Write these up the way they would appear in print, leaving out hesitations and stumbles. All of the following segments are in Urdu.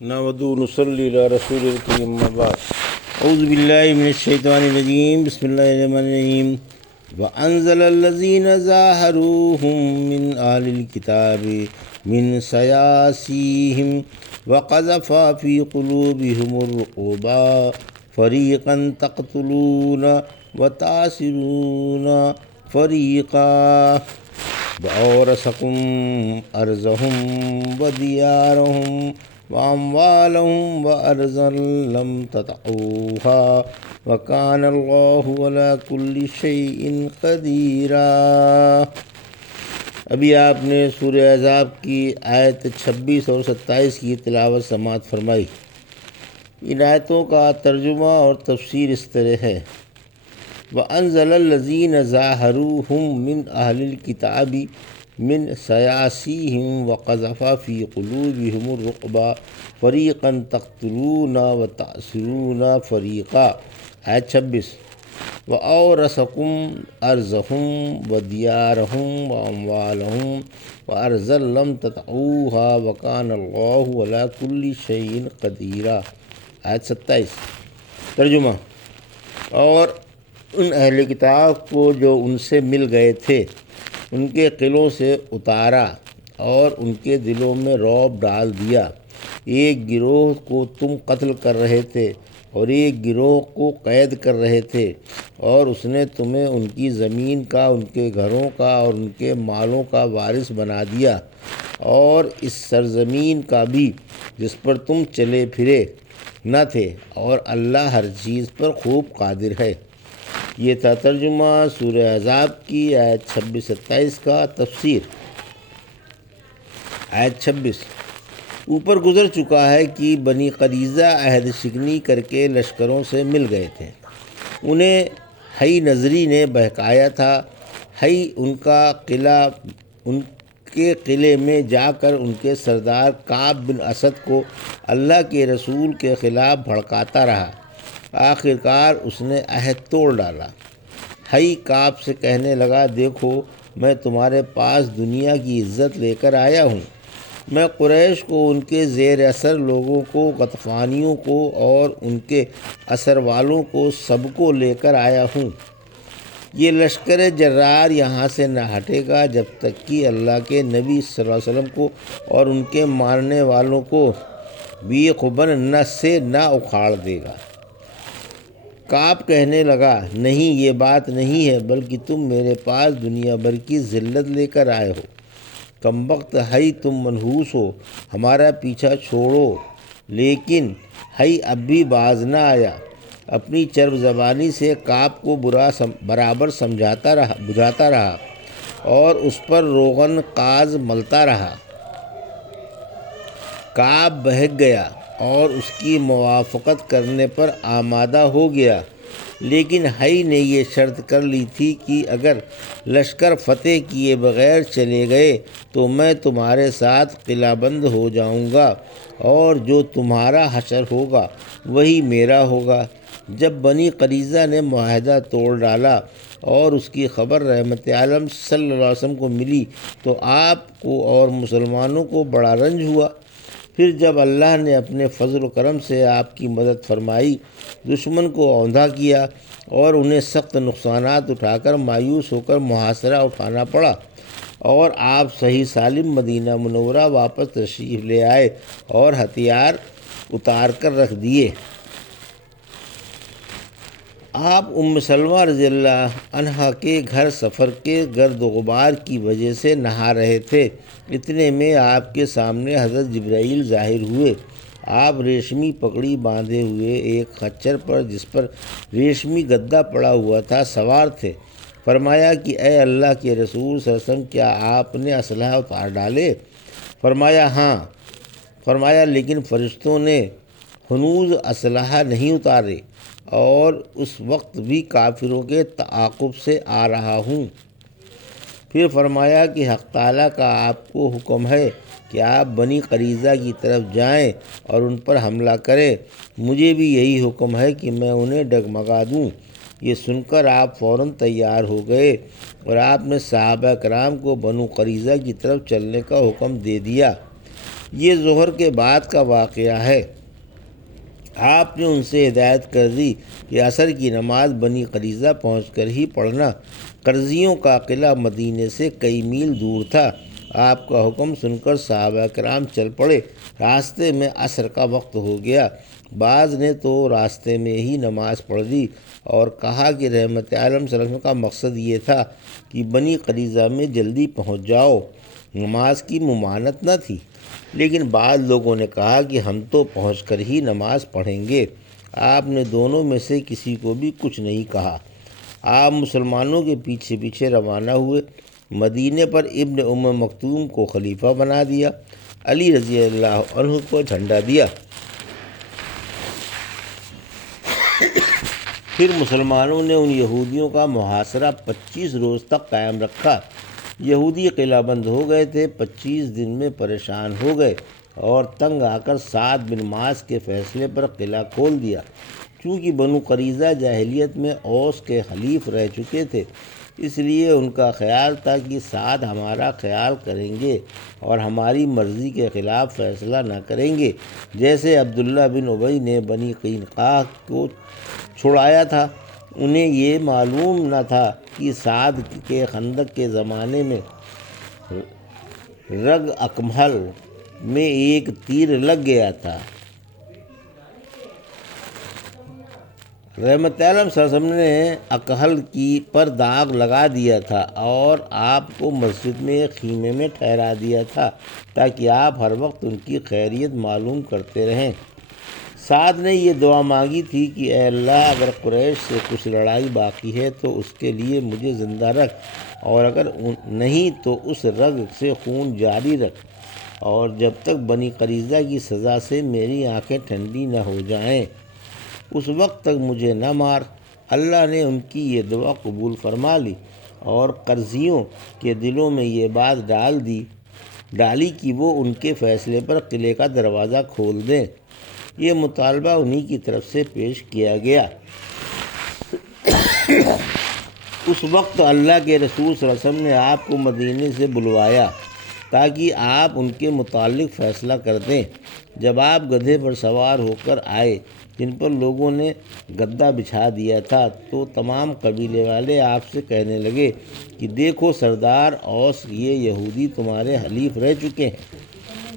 نحمدہ ونصلی علی رسول الکریم اما بعد اعوذ باللہ من الشیطان الرجیم بسم اللہ الرحمن الرحیم وانزل الذین ظاہروہم من اہل الکتاب من سیاسیہم وقذف فی قلوبہم الرعب فریقا تقتلون وتأسرون فریقا وأورثكم أرضهم وديارهم وأموالهم وأرضا لم تطئوها وكان الله على كل شيء قديرا۔ ابھی آپ نے سورہ احزاب کی آیت 26 اور 27 کی تلاوت سماعت فرمائی۔ ان آیتوں کا ترجمہ اور تفسیر اس طرح ہے: وَأَنزَلَ الَّذِينَ ظَاهَرُوهُم مِّنْ أَهْلِ الْكِتَابِ مِنْ سَيَاسِيهِمْ وَقَذَفَ فِي قُلُوبِهِمُ الرُّعْبَ فَرِيقًا تَقْتُلُونَ وَتَأْسِرُونَ فَرِيقًا۔ آیت 26: وَأَوْرَثَكُمْ أَرْضَهُمْ وَدِيَارَهُمْ وَأَمْوَالَهُمْ وَأَرْضًا لَّمْ تَطئُوهَا وَكَانَ اللَّهُ عَلَىٰ كُلِّ شَيْءٍ قَدِيرًا۔ آیت 27: ترجمہ: اور ان اہل کتاب کو جو ان سے مل گئے تھے ان کے قلعوں سے اتارا اور ان کے دلوں میں رعب ڈال دیا۔ ایک گروہ کو تم قتل کر رہے تھے اور ایک گروہ کو قید کر رہے تھے، اور اس نے تمہیں ان کی زمین کا، ان کے گھروں کا اور ان کے مالوں کا وارث بنا دیا، اور اس سرزمین کا بھی جس پر تم چلے پھرے نہ تھے، اور اللہ ہر چیز پر خوب قادر ہے۔ یہ تھا ترجمہ سورہ احزاب کی آیت 26-27 کا۔ تفسیر: آیت 26 اوپر گزر چکا ہے کہ بنی قریظہ عہد شکنی کر کے لشکروں سے مل گئے تھے۔ انہیں حی نظری نے بہکایا تھا۔ حی ان کے قلعے میں جا کر ان کے سردار کعب بن اسد کو اللہ کے رسول کے خلاف بھڑکاتا رہا۔ آخرکار اس نے عہد توڑ ڈالا۔ حی کعب سے کہنے لگا، دیکھو میں تمہارے پاس دنیا کی عزت لے کر آیا ہوں۔ میں قریش کو، ان کے زیر اثر لوگوں کو، غطفانیوں کو اور ان کے اثر والوں کو سب کو لے کر آیا ہوں۔ یہ لشکر جرار یہاں سے نہ ہٹے گا جب تک کہ اللہ کے نبی صلی اللہ علیہ وسلم کو اور ان کے ماننے والوں کو بیخبن سے نہ اکھاڑ دے گا۔ کعب کہنے لگا، نہیں، یہ بات نہیں ہے، بلکہ تم میرے پاس دنیا بھر کی ذلت لے کر آئے ہو۔ کمبخت حی، تم منحوس ہو، ہمارا پیچھا چھوڑو۔ لیکن حی اب بھی باز نہ آیا۔ اپنی چرب زبانی سے کعب کو برابر بجھاتا رہا اور اس پر روغن قاز ملتا رہا۔ کعب بہک گیا اور اس کی موافقت کرنے پر آمادہ ہو گیا، لیکن حی نے یہ شرط کر لی تھی کہ اگر لشکر فتح کیے بغیر چلے گئے تو میں تمہارے ساتھ قلعہ بند ہو جاؤں گا، اور جو تمہارا حشر ہوگا وہی میرا ہوگا۔ جب بنی قریظہ نے معاہدہ توڑ ڈالا اور اس کی خبر رحمت عالم صلی اللہ علیہ وسلم کو ملی تو آپ کو اور مسلمانوں کو بڑا رنج ہوا۔ پھر جب اللہ نے اپنے فضل و کرم سے آپ کی مدد فرمائی، دشمن کو اوندھا کیا اور انہیں سخت نقصانات اٹھا کر مایوس ہو کر محاصرہ اٹھانا پڑا، اور آپ صحیح سالم مدینہ منورہ واپس تشریف لے آئے اور ہتھیار اتار کر رکھ دیے۔ آپ ام سلمہ رضی اللہ عنہا کے گھر سفر کے گرد و غبار کی وجہ سے نہا رہے تھے۔ اتنے میں آپ کے سامنے حضرت جبرائیل ظاہر ہوئے۔ آپ ریشمی پگڑی باندھے ہوئے ایک خچر پر، جس پر ریشمی گدا پڑا ہوا تھا، سوار تھے۔ فرمایا کہ اے اللہ کے رسول صلی اللہ علیہ وسلم، کیا آپ نے اسلحہ اتار ڈالے؟ فرمایا ہاں۔ فرمایا لیکن فرشتوں نے ہنوز اسلحہ نہیں اتارے، اور اس وقت بھی کافروں کے تعاقب سے آ رہا ہوں۔ پھر فرمایا کہ حق تعالیٰ کا آپ کو حکم ہے کہ آپ بنی قریظہ کی طرف جائیں اور ان پر حملہ کریں۔ مجھے بھی یہی حکم ہے کہ میں انہیں ڈگمگا دوں۔ یہ سن کر آپ فوراً تیار ہو گئے اور آپ نے صحابہ کرام کو بنو قریظہ کی طرف چلنے کا حکم دے دیا۔ یہ ظہر کے بعد کا واقعہ ہے۔ آپ نے ان سے ہدایت کر دی کہ عصر کی نماز بنی قریظہ پہنچ کر ہی پڑھنا۔ قرظیوں کا قلعہ مدینے سے کئی میل دور تھا۔ آپ کا حکم سن کر صحابہ کرام چل پڑے۔ راستے میں عصر کا وقت ہو گیا۔ بعض نے تو راستے میں ہی نماز پڑھ لی اور کہا کہ رحمت عالم صلی اللہ علیہ وسلم کا مقصد یہ تھا کہ بنی قریظہ میں جلدی پہنچ جاؤ، نماز کی ممانعت نہ تھی۔ لیکن بعض لوگوں نے کہا کہ ہم تو پہنچ کر ہی نماز پڑھیں گے۔ آپ نے دونوں میں سے کسی کو بھی کچھ نہیں کہا۔ آپ مسلمانوں کے پیچھے پیچھے روانہ ہوئے۔ مدینے پر ابن ام مکتوم کو خلیفہ بنا دیا، علی رضی اللہ عنہ کو جھنڈا دیا۔ پھر مسلمانوں نے ان یہودیوں کا محاصرہ 25 روز تک قائم رکھا۔ یہودی قلعہ بند ہو گئے تھے، 25 دن میں پریشان ہو گئے اور تنگ آ کر سعد بن معاذ کے فیصلے پر قلعہ کھول دیا۔ چونکہ بنو قریظہ جاہلیت میں اوس کے حلیف رہ چکے تھے، اس لیے ان کا خیال تھا کہ سعد ہمارا خیال کریں گے اور ہماری مرضی کے خلاف فیصلہ نہ کریں گے، جیسے عبداللہ بن ابی نے بنی قینقاع کو چھڑایا تھا۔ انہیں یہ معلوم نہ تھا کہ سعد کے خندق کے زمانے میں رگ اکمحل میں ایک تیر لگ گیا تھا۔ رحمت عالم صلی اللہ علیہ وسلم نے اکحل پر داغ لگا دیا تھا اور آپ کو مسجد میں ایک خیمے میں ٹھہرا دیا تھا تاکہ آپ ہر وقت ان کی خیریت معلوم کرتے رہیں۔ سعد نے یہ دعا مانگی تھی کہ اے اللہ، اگر قریش سے کچھ لڑائی باقی ہے تو اس کے لیے مجھے زندہ رکھ، اور اگر نہیں تو اس رگ سے خون جاری رکھ، اور جب تک بنی قریظہ کی سزا سے میری آنکھیں ٹھنڈی نہ ہو جائیں اس وقت تک مجھے نہ مار۔ اللہ نے ان کی یہ دعا قبول فرما لی اور قرظیوں کے دلوں میں یہ بات ڈالی کہ وہ ان کے فیصلے پر قلعے کا دروازہ کھول دیں۔ یہ مطالبہ انہی کی طرف سے پیش کیا گیا۔ اس وقت اللہ کے رسول صلی اللہ علیہ وسلم نے آپ کو مدینے سے بلوایا تاکہ آپ ان کے متعلق فیصلہ کر دیں۔ جب آپ گدھے پر سوار ہو کر آئے جن پر لوگوں نے گدا بچھا دیا تھا تو تمام قبیلے والے آپ سے کہنے لگے کہ دیکھو سردار اوس، یہ یہودی تمہارے حلیف رہ چکے ہیں،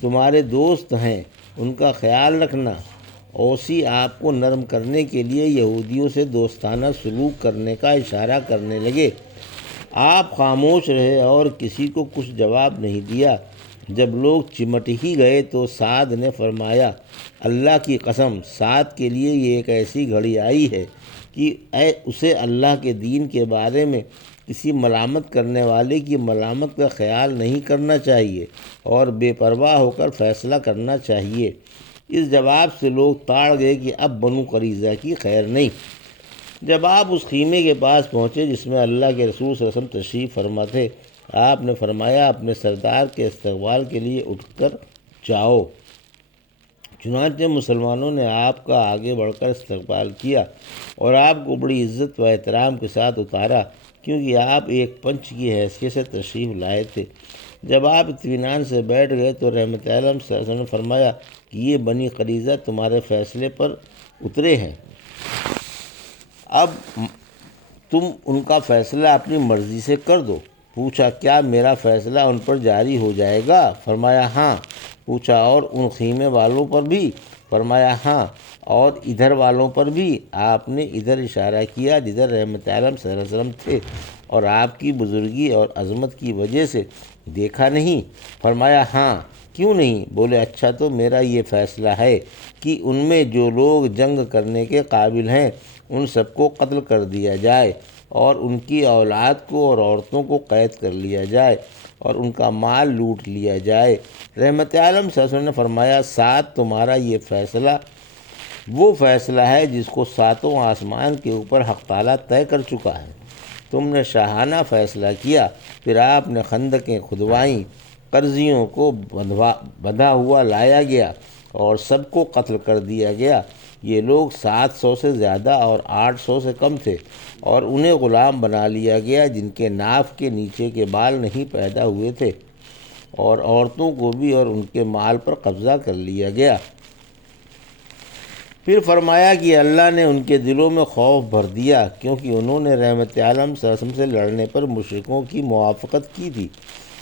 تمہارے دوست ہیں، ان کا خیال رکھنا۔ اوسی آپ کو نرم کرنے کے لیے یہودیوں سے دوستانہ سلوک کرنے کا اشارہ کرنے لگے۔ آپ خاموش رہے اور کسی کو کچھ جواب نہیں دیا۔ جب لوگ چمٹ ہی گئے تو سعد نے فرمایا، اللہ کی قسم، سعد کے لیے یہ ایک ایسی گھڑی آئی ہے کہ اسے اللہ کے دین کے بارے میں کسی ملامت کرنے والے کی ملامت کا خیال نہیں کرنا چاہیے اور بے پرواہ ہو کر فیصلہ کرنا چاہیے۔ اس جواب سے لوگ تاڑ گئے کہ اب بنو قریظہ کی خیر نہیں۔ جب آپ اس خیمے کے پاس پہنچے جس میں اللہ کے رسول صلی اللہ علیہ وسلم تشریف فرما تھے، آپ نے فرمایا، اپنے سردار کے استقبال کے لیے اٹھ کر جاؤ۔ چنانچہ مسلمانوں نے آپ کا آگے بڑھ کر استقبال کیا اور آپ کو بڑی عزت و احترام کے ساتھ اتارا، کیونکہ آپ ایک پنچ کی حیثیت سے تشریف لائے تھے۔ جب آپ اطمینان سے بیٹھ گئے تو رحمت عالم صلی اللہ علیہ وسلم نے فرمایا کہ یہ بنی قریظہ تمہارے فیصلے پر اترے ہیں، اب تم ان کا فیصلہ اپنی مرضی سے کر دو۔ پوچھا، کیا میرا فیصلہ ان پر جاری ہو جائے گا؟ فرمایا ہاں۔ پوچھا، اور ان خیمے والوں پر بھی؟ فرمایا ہاں، اور ادھر والوں پر بھی؟ آپ نے ادھر اشارہ کیا جدھر رحمت عالم صلی اللہ علیہ وسلم تھے، اور آپ کی بزرگی اور عظمت کی وجہ سے دیکھا نہیں؟ فرمایا ہاں۔ کیوں نہیں؟ بولے، اچھا تو میرا یہ فیصلہ ہے کہ ان میں جو لوگ جنگ کرنے کے قابل ہیں ان سب کو قتل کر دیا جائے اور ان کی اولاد کو اور عورتوں کو قید کر لیا جائے اور ان کا مال لوٹ لیا جائے۔ رحمت عالم صلی اللہ علیہ وسلم نے فرمایا، سعد، تمہارا یہ فیصلہ وہ فیصلہ ہے جس کو ساتوں آسمان کے اوپر حق تعالیٰ طے کر چکا ہے۔ تم نے شاہانہ فیصلہ کیا۔ پھر آپ نے خندقیں کھدوائیں، قرظیوں کو بندھا ہوا لایا گیا اور سب کو قتل کر دیا گیا۔ یہ لوگ 700 سے زیادہ اور 800 سے کم تھے، اور انہیں غلام بنا لیا گیا جن کے ناف کے نیچے کے بال نہیں پیدا ہوئے تھے، اور عورتوں کو بھی اور ان کے مال پر قبضہ کر لیا گیا۔ پھر فرمایا کہ اللہ نے ان کے دلوں میں خوف بھر دیا، کیونکہ انہوں نے رحمت عالم صلی اللہ علیہ وسلم سے لڑنے پر مشرکوں کی موافقت کی تھی،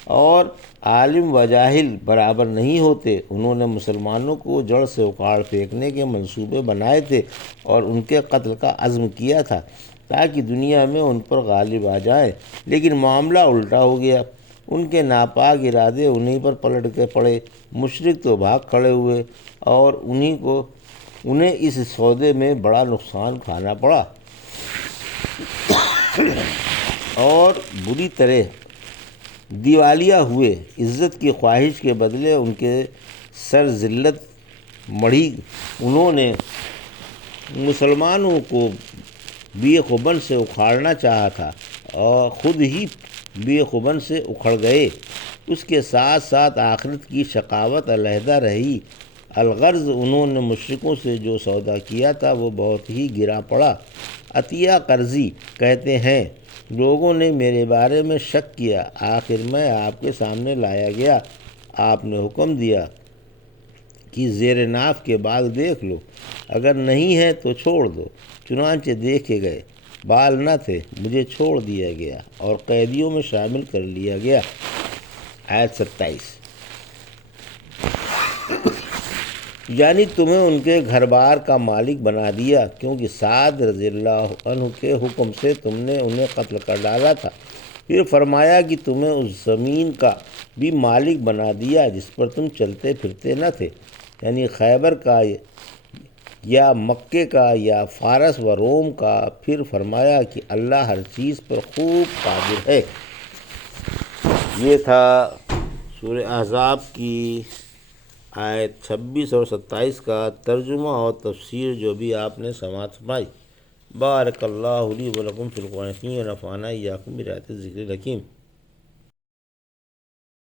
اور عالم و جاہل برابر نہیں ہوتے۔ انہوں نے مسلمانوں کو جڑ سے اکھاڑ پھینکنے کے منصوبے بنائے تھے اور ان کے قتل کا عزم کیا تھا تاکہ دنیا میں ان پر غالب آ جائیں، لیکن معاملہ الٹا ہو گیا۔ ان کے ناپاک ارادے انہیں پر پلٹ کے پڑے۔ مشرک تو بھاگ کھڑے ہوئے اور انہیں اس سودے میں بڑا نقصان کھانا پڑا اور بری طرح دیوالیہ ہوئے۔ عزت کی خواہش کے بدلے ان کے سر ذلت مڑھی۔ انہوں نے مسلمانوں کو بے خوبن سے اکھاڑنا چاہا تھا اور خود ہی بے خوبن سے اکھڑ گئے۔ اس کے ساتھ ساتھ آخرت کی شقاوت علیحدہ رہی۔ الغرض انہوں نے مشرکوں سے جو سودا کیا تھا وہ بہت ہی گرا پڑا۔ عطیہ قرضی کہتے ہیں، لوگوں نے میرے بارے میں شک کیا، آخر میں آپ کے سامنے لایا گیا۔ آپ نے حکم دیا کہ زیر ناف کے بال دیکھ لو، اگر نہیں ہے تو چھوڑ دو۔ چنانچہ دیکھے گئے، بال نہ تھے، مجھے چھوڑ دیا گیا اور قیدیوں میں شامل کر لیا گیا۔ آیت 27۔ یعنی تمہیں ان کے گھر بار کا مالک بنا دیا، کیونکہ سعد رضی اللہ عنہ کے حکم سے تم نے انہیں قتل کر ڈالا تھا۔ پھر فرمایا کہ تمہیں اس زمین کا بھی مالک بنا دیا جس پر تم چلتے پھرتے نہ تھے، یعنی خیبر کا یا مکے کا یا فارس و روم کا۔ پھر فرمایا کہ اللہ ہر چیز پر خوب قادر ہے۔ یہ تھا سورہ احزاب کی آیت 26 اور 27 کا ترجمہ اور تفسیر جو بھی آپ نے سماعت فرمائی۔ بارک اللہ لی و لکم فی القرآن الحکیم ونفعنی وایاکم بآیات الذکر الحکیم۔